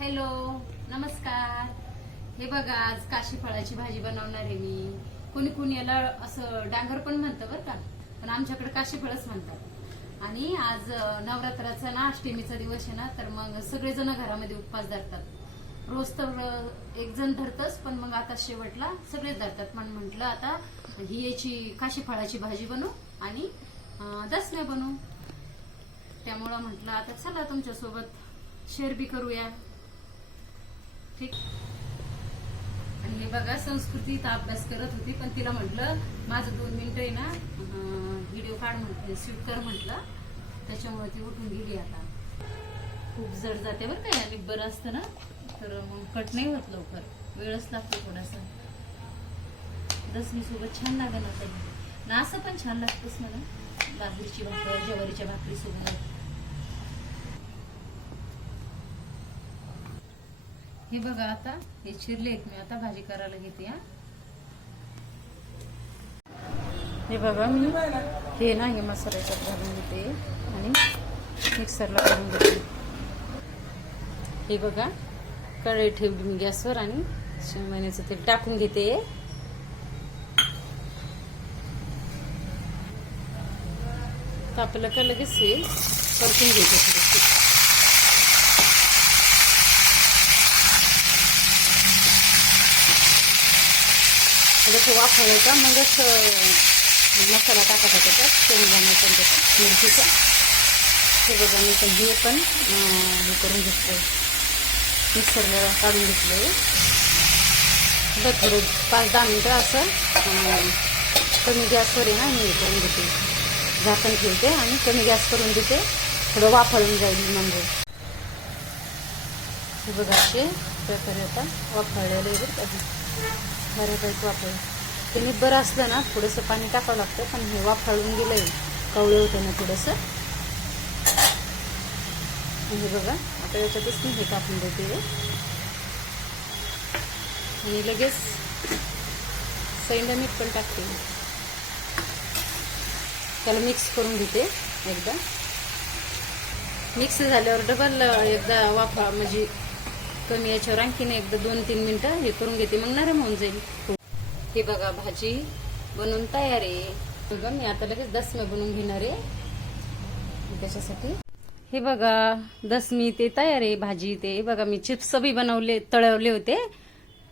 Hello, नमस्कार. हे बघा, आज काशी फळाची भाजी बनवणार आहे मी. कुणी कुणी याला असं डांगर पण म्हणतं बरं का, पण आमच्याकडे काशी फळच म्हणतात. आणि आज नवरात्राचा ना, अष्टमीचा दिवस आहे ना, तर मग सगळेजण घरामध्ये उपवास धरतात. रोज तर एक जण धरतच, पण मग आता शेवटला सगळेच धरतात. पण म्हटलं आता ही याची काशी फळाची भाजी बनवू आणि दसम्या बनवू. त्यामुळं म्हटलं आता चला तुमच्यासोबत शेअर बी करूया. ठीक. आणि हे बघा, संस्कृतीचा अभ्यास करत होती, पण तिला म्हटलं माझं 2 मिनिटं आहे ना, व्हिडिओ काढ म्हटलं, शूट कर म्हटलं. त्याच्यामुळे ती उठून गेली. आता खूप जड जाते बरं का, आणि बरं असतं ना, तर मग कट नाही होत लवकर, वेळच लागतो थोडासा. दसमी सोबत छान लागेल आता ना, असं पण छान लागतंच मला. बाजरीची भाकर, ज्वारीच्या भाकरी सोबत. हे बघा, आता हे चिरले मी, आता भाजी करायला घेते. हे बघा, मी हे ना, हे मसाल्याच्यात घालून घेते आणि मिक्सरला काढून घेते. हे बघा, कढई ठेवली मी गॅसवर आणि शेंगदाण्याचं तेल टाकून घेते. तापलं का लगेच हे परतून घ्यायचं थोडंसं. थोडंसं वाफवलं का मगच मसाला टाकायचा त्याच्यात, शेंगदाण्याचा त्याच्यात, मिरचीचा. हे बघा, मी पण हे पण हे करून घेतलं, मिक्सरला काढून घेतलं. बघ, थोडं 5-10 मिनटं असं कमी गॅसवर आहे ना, मी हे करून घेते. झाकण ठेवते आणि कमी गॅस करून देते, थोडं वाफळून जाईल म्हणजे. हे बघा, असे प्रकारे आता वाफळलेले बऱ्यापैकी वाफळ. ते निब्बर असलं ना, थोडंसं पाणी टाकावं लागतं, पण हे वाफळून गेलंय, कवळे होतं ना थोडंसं. हे बघा, आता याच्यातच मी हे टाकून देते आणि लगेच सैंदा मीठ पण टाकते. त्याला मिक्स करून घेते. एकदा मिक्स झाल्यावर डबल एकदा वाफा म्हणजे कमी याच्यावर आणखीन एकदा 2-3 मिनिटं हे करून घेते, मग नरम होऊन जाईल. हे बघा, भाजी बनवून तयार आहे. बघा, मी आता लगेच दसम्या बनवून घेणार आहे त्याच्यासाठी. हे बघा, दसमी ते तयार आहे. भाजी ते बघा, मी चिप्स बी बनवले, तळवले होते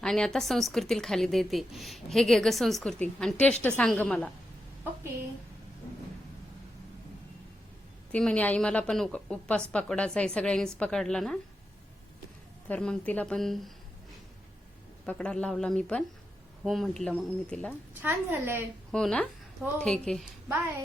आणि आता संस्कृतीला खाली देते. हे घे ग संस्कृती, आणि टेस्ट सांग मला. ओके. ती म्हणे आई मला पण उपवास पकडायचा आहे, सगळ्यांनीच पकडला ना, तर मग तिला पण पकडायला लावला. मी पण हो म्हटलं, मग मी तिला. छान झालंय. हो ना, हो. ठीक आहे, बाय.